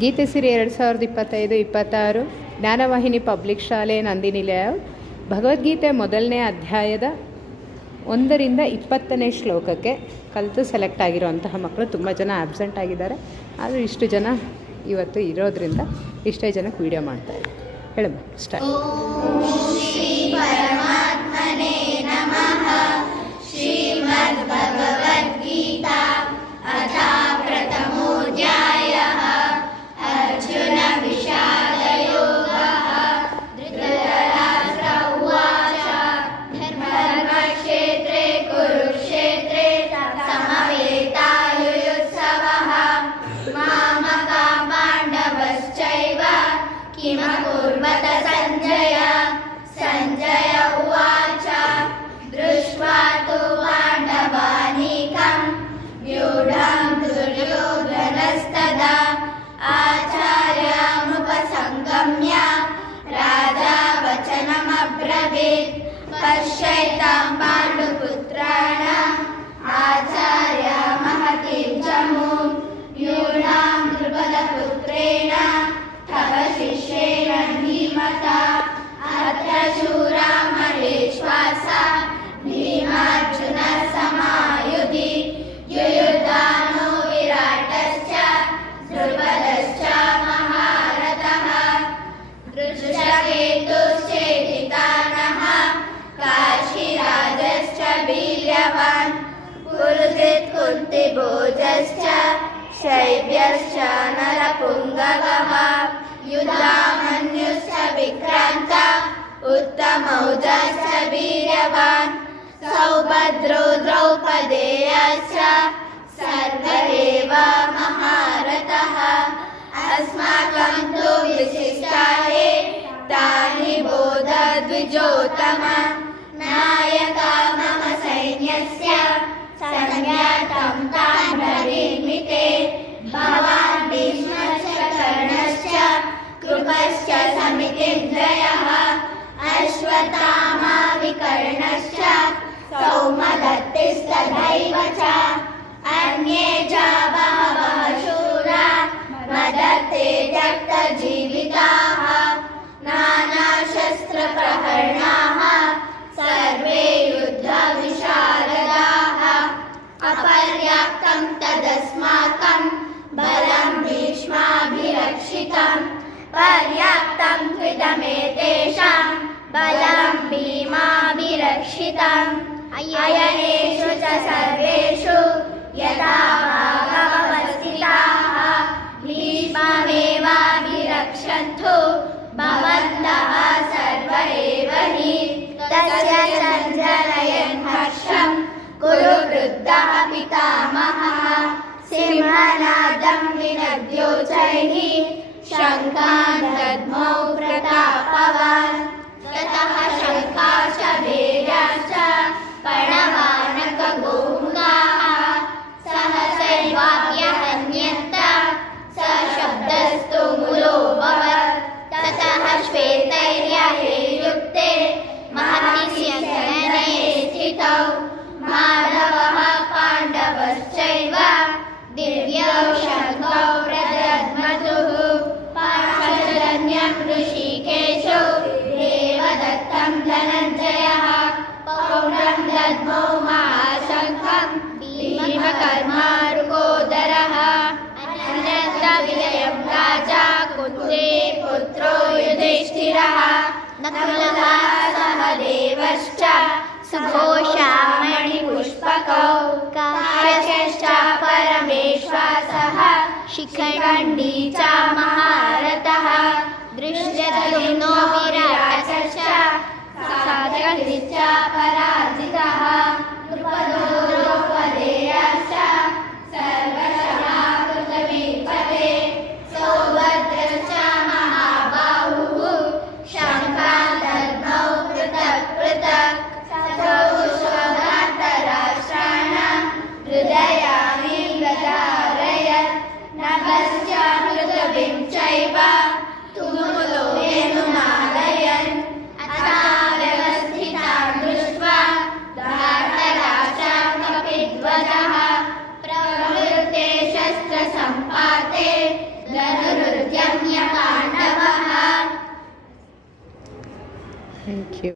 ಗೀತೆಸಿರಿ 2025-26 Jnanavahini public ಶಾಲೆ Nandini layout. Bhagavad Gita ಮೊದಲನೇ ಅಧ್ಯಾಯದ 1ರಿಂದ 20ನೇ ಶ್ಲೋಕಕ್ಕೆ ಕಲಿತು ಸೆಲೆಕ್ಟ್ ಆಗಿರುವಂತಹ ಮಕ್ಕಳು ತುಂಬ ಜನ ಆಬ್ಸೆಂಟ್ ಆಗಿದ್ದಾರೆ. ಆದರೂ ಇಷ್ಟು ಜನ ಇವತ್ತು ಇರೋದ್ರಿಂದ ಇಷ್ಟೇ ಜನಕ್ಕೆ ವಿಡಿಯೋ ಮಾಡ್ತಾರೆ. ಹೇಳಮ್ಮ ಸ್ಟಾರ್ಟ್. ಶ್ರೀ ಪರಮಾತ್ಮನೇ ನಮಃ. ಶ್ರೀಮದ್ ಭಗವದ್ಗೀತಾ ಅಥ ಪ್ರಥಮೋಧ್ಯಾಯಃ. ಅರ್ಜುನ ವಿಷಾದಯೋಗಃ. ಧೃತರಾಷ್ಟ್ರ ಉವಾಚ ಧರ್ಮಕ್ಷೇತ್ರೇ ಕುರುಕ್ಷೇತ್ರೇ ಸಮವೇತಾಯುಯುತ್ಸವಃ. ಮಾಮಕಾ ಪಾಂಡವಶ್ಚೈವ ಕಿಮಕುರ್ವತ ಸಂಜಯ. ಸಂಜಯ ಉವಾಚ ದೃಷ್ಟ್ವಾ ತು ಪಾಂಡವಾನೀಕಂ ವ್ಯೂಢಂ ದುರ್ಯೋಧನಸ್ತದಾ. ಆಚಾರ್ಯಮುಪಸಂಗಮ್ಯ ರಾಜಾ ವಚನಮಬ್ರವೀತ್. ಪಶ್ಯೈತಾಂ ಪಾಂಡುಪುತ್ರಾಣಾಂ ಆಚಾರ್ಯ ಮಹತೀಂ ಚಮೂಂ. ಯೂಢಾಂ ದ್ರುಪದಪುತ್ರೇಣ ತವ ಶಿಷ್ಯೇಣ ಧೀಮತಾ. ಅತ್ರ ಶೂರಾ ಮಹೇಶ್ವಾಸ ಭೀಮಾರ್ಜುನ ಸಮಾಯುಧಿ. ಯುಯುಧಾನೋ ವಿರಾಟಶ್ಚ ದ್ರುಪದಶ್ಚ ಮಹಾರಥಃ. ದೃಷ್ಟಕೇತುಶ್ಚೇದಿತಾನಃ ಕಾಶಿರಾಜಶ್ಚ ವೀರ್ಯವಾನ್. ಪುರುಜಿತ್ ಕುಂತಿಭೋಜಶ್ಚ ಶೈಬ್ಯಶ್ಚ ನರಪುಂಗವಃ. ಯುಧಾಮನ್ಯುಶ್ಚ ವಿಕ್ರಾಂತ ಉತ್ತಮೌಜಶ್ಚ ವೀರ್ಯವಾನ್. ಸೌಭದ್ರೋ ದ್ರೌಪದೇಯಶ್ಚ ಸರ್ವ ಏವ ಮಹಾರಥಃ. ಅಸ್ಮಾಕಂ ತು ವಿಶಿಷ್ಟಾಯೇ ತಾನಿ ಬೋಧ ದ್ವಿಜೋತ್ತಮ. ನಾಯಕ ಮಮ ಸೈನ್ಯಸ್ಯ ಸಂಜ್ಞಾತಂ ತಾಂ ಬ್ರವೀಮಿ ತೇ. ಭವಾನ್ ಭೀಷ್ಮಶ್ಚ ಕರ್ಣಶ್ಚ ಕೃಪಶ್ಚ ಸಮಿತಿಂದ್ರಯಃ. ಅಶ್ವತ್ಥಾಮಾ ವಿಕರ್ಣಶ್ಚ ಸೌಮದತ್ತಿಸ್ತಥೈವ ಚ. ಅನ್ಯೇ ಚ ಬಹವಃ ಶೂರಾ ಮದತ್ತೆ ತ್ಯಕ್ತಜೀವಿತಾಃ. ನಾನಾಶಸ್ತ್ರಪ್ರಹರ್ಣಾಃ ಸರ್ವೇ ಯುದ್ಧವಿಶಾರದಾಃ. ಅಪರ್ಯಾಪ್ತಂ ತದಸ್ಮಾಕಂ ಬಲಂ ಭೀಷ್ಮಾಭಿರಕ್ಷಿತಂ. ಪರ್ಯಾಪ್ತಂ ತ್ವಿದಮೇತೇಷಾಂ ಬಲಂ ಭೀಮಾಭಿರಕ್ಷಿತಂ. ಅಯನೇಷು ಚ ಸರ್ವೇಷು ಯಥಾ ಭಾಗವಸ್ಥಿತಾಃ. ಭೀಷ್ಮಮೇವಾಭಿರಕ್ಷन्तು ಭವಂತಃ ಸರ್ವ ಏವ ಹಿ. ತಸ್ಯ ಸಂಜನಯನ್ ಹರ್ಷಂ ಕುರು ವೃದ್ಧಃ ಪಿತಾಮಹಃ. ಸಿಂಹನಾದಂ ವಿನದ್ಯೋಚೈಃ ಶಂಖಾನ್ ದದ್ಮೌ ಪ್ರತಾಪವಾನ್. ತತಃ ಶಂಖಾಶ್ಚ ಭೇರ್ಯಾಶ್ಚ ಪಣವಾನಕಗೋಮುಖಾಃ. ಸಹಸೈವಾಪ್ಯಹನ್ಯಂತ ಸ ಶಬ್ದಸ್ತು ಮುಲೋಭವತ್. ತತಃ ಶ್ವೇತೈರ್ಯಹೇ ಯುಕ್ತೆ ಮಹತಿ ಸನಯೇ ಸ್ಥಿತೌ. ಮಾಧವಃ ಪಾಂಡವಶ್ಚೈವ ದಿವ್ಯೌ ಶಂಖೌ ಪ್ರದದ್ಮತುಃ. ಪಾಂಚಜನ್ಯಂ ಋಷಿಕೇಶೋ ದೇವದತ್ತಂ ಧನಂಜಯಃ. ಪೌಂಡ್ರಂ ದದ್ಮೌ ಮಹಾಶಂಖಂ ಭೀಮಕರ್ಮಾರುಕೋದರಃ. ಅನಂತವಿಜಯಂ ರಾಜಾ ಕುಂತಿ ಪುತ್ರೋ ಯುಧಿಷ್ಠಿರಃ. ನಕುಲಃ ಸಹದೇವಶ್ಚ ಸುಘೋಷಾಮಣಿಪುಷ್ಪಕೌ. ಕಾಶ್ಯಶ್ಚ ಪರಮೇಶ್ವಾಸಃ ಶಿಖಂಡಿ ಚ ಮಹಾರಥಃ. ದೃಷ್ಟದ್ಯುಮ್ನೋ ವಿರಾಟಶ್ಚ ಸಾತ್ಯಕಿಶ್ಚ ಪರಾಜಿತಃ. ದ್ರುಪದೋ ದ್ರೌಪದೇಯಶ್ಚ ಸರ್ವಶಃ ಕೃತವೀಪತೆ. ಸೌಭದ್ರಶ್ಚ ಮಹಾಬಾಹುಃ ಶಂಖಾನ್ ದದ್ಮೌ ಪೃಥಕ್ ಪೃಥಕ್. ಸೌಶ್ವಧಾರ್ತರಾಷ್ಟ್ರಾಣಾಂ ಹೃದಯಾನಿ ವ್ಯಧಾರಯತ್. ನಭಶ್ಚ ಪೃಥಿವೀಂ ಚೈವ ತುಮುಲೋऽನುನಾದಯನ್. ಅಥಾ ವ್ಯವಸ್ಥಿತಾಂ ದೃಷ್ಟ್ವಾ ಧಾರ್ತರಾಷ್ಟ್ರಾಂ ಕಪಿಧ್ವಜಃ. ಪ್ರವೃತ್ತೆ ಶಸ್ತ್ರಸಂಪಾತೆ ಧನುರ್ ಥ್ಯಾಂಕ್ ಯು.